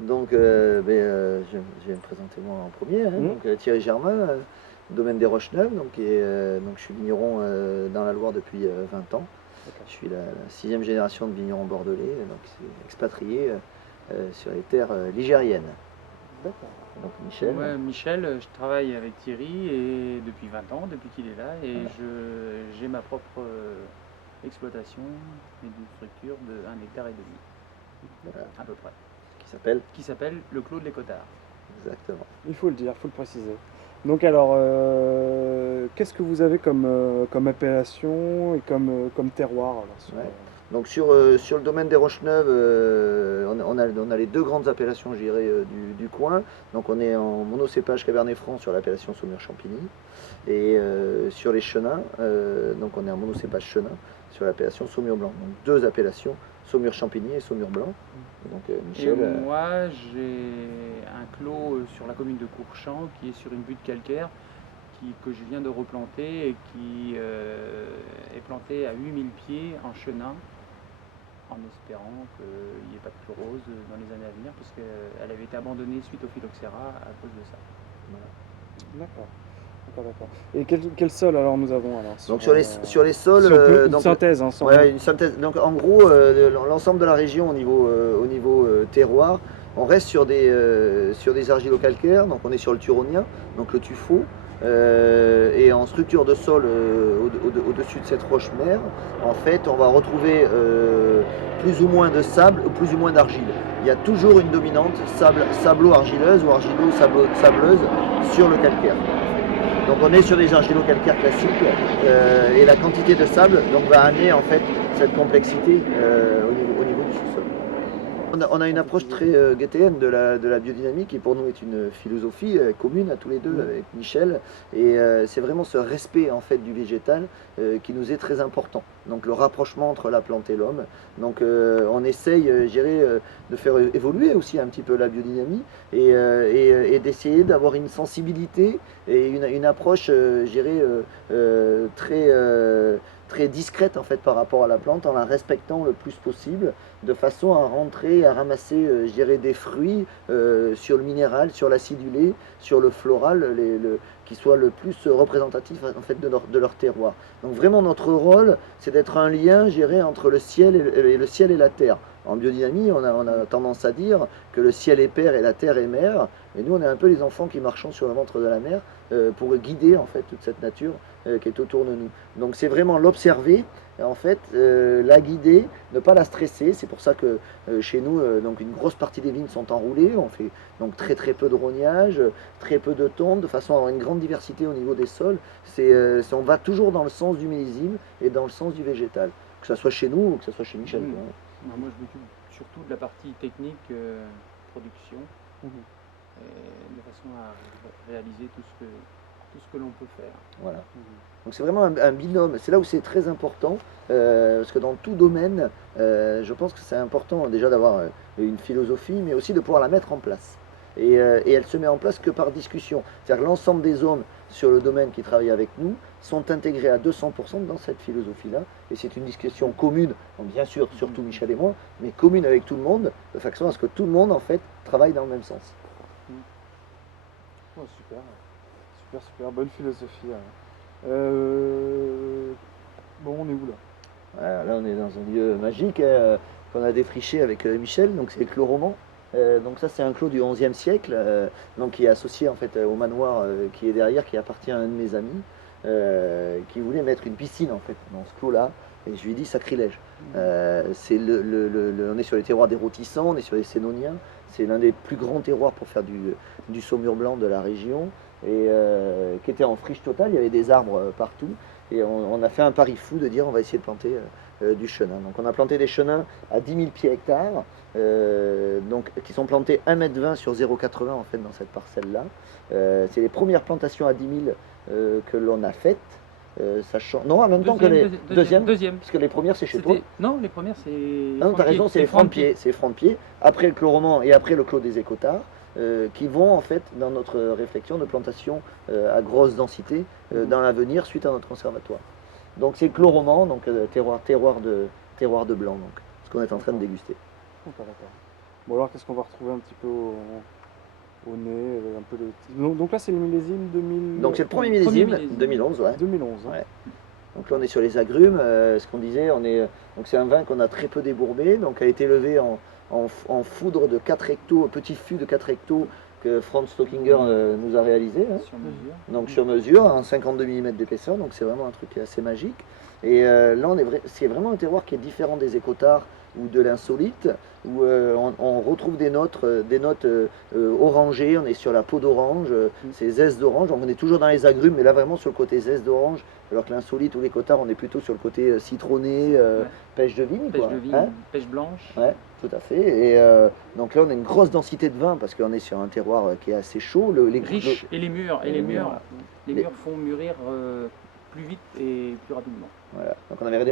Donc, je vais me présenter moi en premier, hein. Mhm. Donc, Thierry Germain, domaine des Roches-Neuves. Donc je suis vigneron dans la Loire depuis 20 ans. D'accord. Je suis la sixième génération de vignerons bordelais, donc c'est expatrié sur les terres ligériennes. D'accord. Donc Et Michel, moi, Michel, je travaille avec Thierry et depuis 20 ans, depuis qu'il est là, et voilà. j'ai ma propre exploitation et d'une structure de 1,5 hectare, Voilà, à peu près, qui s'appelle qui s'appelle le Clos de l'Écotard. exactement. Il faut le dire, il faut le préciser. Donc alors, qu'est-ce que vous avez comme appellation et comme terroir alors, Ouais. Donc sur le domaine des Roches-Neuves, on a les deux grandes appellations, je dirais, du coin. Donc on est en monocépage Cabernet Franc sur l'appellation Saumur-Champigny. Et sur les chenins, donc on est en monocépage chenin sur l'appellation Saumur Blanc. Donc deux appellations, Saumur Champigny et Saumur Blanc. Donc Et Michel, moi, j'ai un clos sur la commune de Courchamp qui est sur une butte calcaire que je viens de replanter et qui est planté à 8000 pieds en chenin, en espérant qu'il n'y ait pas de chlorose dans les années à venir, parce qu'elle avait été abandonnée suite au phylloxéra à cause de ça. voilà. D'accord. D'accord, d'accord. Et quel sol alors nous avons alors Donc sur les sols, si on peut, une donc, synthèse, hein, sans... ouais, une synthèse. Donc en gros, l'ensemble de la région au niveau terroir, on reste sur des argilo-calcaires. Donc on est sur le turonien, donc le tuffeau. Et en structure de sol au-dessus de cette roche-mère, en fait, on va retrouver plus ou moins de sable ou plus ou moins d'argile. Il y a toujours une dominante sablo-argileuse ou argilo-sableuse sur le calcaire. Donc on est sur des argilo-calcaires classiques et la quantité de sable donc, va amener en fait cette complexité au niveau du sous-sol. On a une approche très goéthéenne de la biodynamie qui pour nous est une philosophie commune à tous les deux avec Michel. Et c'est vraiment ce respect en fait du végétal qui nous est très important. Donc le rapprochement entre la plante et l'homme. Donc on essaye, je dirais, de faire évoluer aussi un petit peu la biodynamie et d'essayer d'avoir une sensibilité et une approche, je dirais, très discrète en fait par rapport à la plante en la respectant le plus possible de façon à rentrer, à ramasser, je dirais, des fruits sur le minéral, sur l'acidulé, sur le floral, qui soit le plus représentatif en fait de leur terroir. Donc vraiment notre rôle, c'est d'être un lien, je dirais, entre le ciel et la terre. En biodynamie, on a tendance à dire que le ciel est père et la terre est mère, et nous on est un peu les enfants qui marchons sur le ventre de la mer pour guider en fait toute cette nature qui est autour de nous. Donc c'est vraiment l'observer, en fait, la guider, ne pas la stresser. C'est pour ça que chez nous, donc une grosse partie des vignes sont enroulées. On fait donc très très peu de rognage, très peu de tonte, de façon à avoir une grande diversité au niveau des sols. On va toujours dans le sens du millésime et dans le sens du végétal, que ce soit chez nous ou que ce soit chez Michel. Moi, je m'occupe surtout de la partie technique, production, de façon à réaliser tout ce que l'on peut faire. Voilà. Donc c'est vraiment un binôme, c'est là où c'est très important, parce que dans tout domaine, je pense que c'est important déjà d'avoir une philosophie, mais aussi de pouvoir la mettre en place. Et elle se met en place que par discussion. C'est-à-dire que l'ensemble des hommes sur le domaine qui travaillent avec nous sont intégrés à 200% dans cette philosophie-là. Et c'est une discussion commune, donc bien sûr, surtout Michel et moi, mais commune avec tout le monde, de façon à ce que tout le monde, en fait, travaille dans le même sens. Oh, super, super, super, bonne philosophie. Bon, on est où là? Voilà, là, on est dans un lieu magique qu'on a défriché avec Michel, donc c'est le clos roman. Donc ça c'est un clos du XIe siècle, donc qui est associé en fait au manoir qui est derrière, qui appartient à un de mes amis, qui voulait mettre une piscine en fait dans ce clos-là, et je lui ai dit sacrilège. On est sur les terroirs des rôtissants, on est sur les sénoniens, c'est l'un des plus grands terroirs pour faire du saumur blanc de la région, et qui était en friche totale, il y avait des arbres partout, et on a fait un pari fou de dire on va essayer de planter du chenin. Donc on a planté des chenins à 10 000 pieds hectares, donc, qui sont plantés 1,20 m sur 0,80 en fait dans cette parcelle-là. C'est les premières plantations à 10 000 que l'on a faites. Sachant... Non, en même temps que les Deuxième. parce que les premières c'est chez toi. Non, les premières c'est. Ah non, t'as raison, c'est les francs de pied. C'est les francs de pied. Après le clos roman et après le clos des Écotards, qui vont en fait dans notre réflexion de plantation à grosse densité dans l'avenir suite à notre conservatoire. Donc c'est clos roman, donc terroir de blanc, donc ce qu'on est en train de déguster. D'accord, d'accord. Bon alors qu'est-ce qu'on va retrouver un petit peu au nez, un peu donc là c'est le millésime 2000. Donc c'est le premier Premier millésime, millésime. 2011, ouais. 2011. Hein. Ouais. Donc là on est sur les agrumes, ce qu'on disait, donc c'est un vin qu'on a très peu débourbé, donc a été élevé en foudre de 4 hectos, petit fût de 4 hectos que Franz Stockinger nous a réalisé, hein. Sur mesure. Donc sur mesure, en 52 mm d'épaisseur, donc c'est vraiment un truc assez magique. Et là c'est vraiment un terroir qui est différent des écotards ou de l'insolite, où on retrouve des notes orangées, on est sur la peau d'orange, ces zestes d'orange, donc on est toujours dans les agrumes, mais là vraiment sur le côté zeste d'orange, alors que l'insolite ou l'écotard, on est plutôt sur le côté citronné, pêche de vigne. Pêche Quoi, de vigne, hein. pêche blanche. Ouais, tout à fait. Et donc là on a une grosse densité de vin, parce qu'on est sur un terroir qui est assez chaud. Riche, et les murs Les- font mûrir plus vite et plus rapidement. Voilà. Donc on avait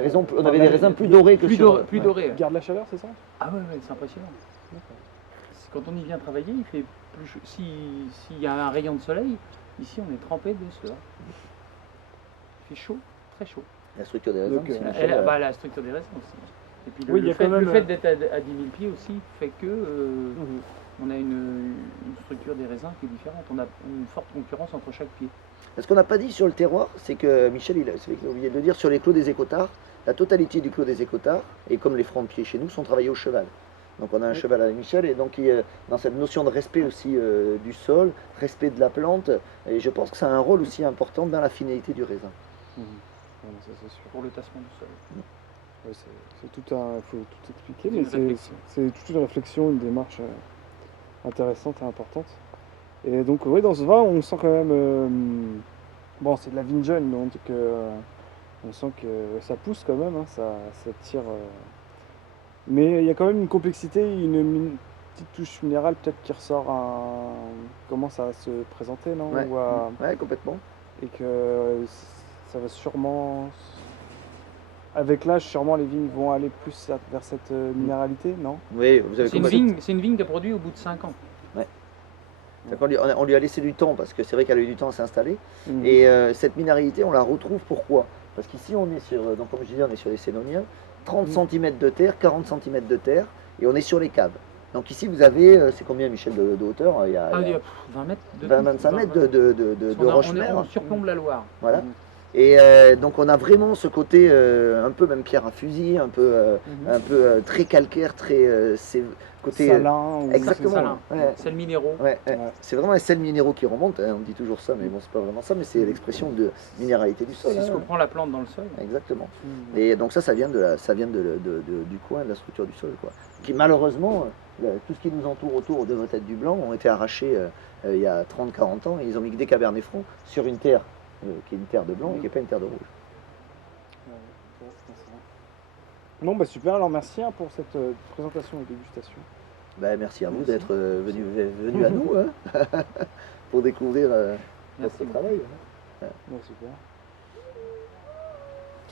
des raisins plus dorés que Plus sur... doré, plus doré. Il garde la chaleur, c'est ça? Ah ouais, c'est impressionnant. Quand on y vient travailler, il fait plus chaud. S'il y a un rayon de soleil, ici on est trempé de cela. Il fait chaud, très chaud. La structure des raisins. Donc, c'est une Et chose, la structure des raisins aussi. Et puis Oui, il y a quand même, le fait d'être à 10 000 pieds aussi fait que Mhm. on a une structure des raisins qui est différente. On a une forte concurrence entre chaque pied. Ce qu'on n'a pas dit sur le terroir, c'est que Michel, c'est lui qui a oublié de le dire, sur les clos des écotards, la totalité du clos des écotards, et comme les francs de pied chez nous, sont travaillés au cheval. Donc on a un cheval avec Michel, et donc dans cette notion de respect aussi du sol, respect de la plante, et je pense que ça a un rôle aussi important dans la finalité du raisin. Ouais, ça c'est sûr. Pour le tassement du sol. Ouais, c'est tout un, il faut tout expliquer, C'est mais une réflexion. c'est toute une réflexion, une démarche intéressante et importante. Et donc, oui, dans ce vin, on sent quand même. Bon, c'est de la vigne jeune, donc on sent que ça pousse quand même, hein, ça tire. Mais il y a quand même une complexité, une petite touche minérale peut-être qui ressort, commence à se présenter, non? Ouais. Ou Ouais, complètement. et que ça va sûrement. Avec l'âge, sûrement les vignes vont aller plus vers cette minéralité, non? Oui, vous avez complètement. C'est une vigne qui a produit au bout de 5 ans. C'est qu'on on lui a laissé du temps, parce que c'est vrai qu'elle a eu du temps à s'installer. Mhm. Et cette minéralité, on la retrouve pourquoi? Parce qu'ici, on est sur, donc comme je disais, on est sur les Sénoniens, 30 cm de terre, 40 cm de terre, et on est sur les caves. Donc ici, vous avez, c'est combien, Michel, de hauteur? Il y a, Ah, il y a 20 mètres. 25 mètres de roche-mer. On surplombe la Loire. Voilà. Mhm. Et donc on a vraiment ce côté un peu même pierre à fusil, un peu, très calcaire, très côté Salin ou exactement. Salin. Ouais. Sels minéraux. Ouais, ouais. Ouais. C'est vraiment un sel minéraux qui remonte, hein, on dit toujours ça, mais bon, c'est pas vraiment ça, mais c'est l'expression de minéralité du sol. C'est ce hein. que prend la plante dans le sol. Exactement. Mhm. Et donc ça vient du coin, de la structure du sol, quoi. Qui malheureusement, tout ce qui nous entoure autour de votre tête du blanc ont été arrachés il y a 30-40 ans, et ils ont mis que des cabernets francs sur une terre qui est une terre de blanc et qui n'est pas une terre de rouge. Bon, bah super, alors merci pour cette présentation et dégustation. Ben, merci à vous Merci. d'être venu à nous hein, pour découvrir Merci votre beaucoup. travail. Ouais, super.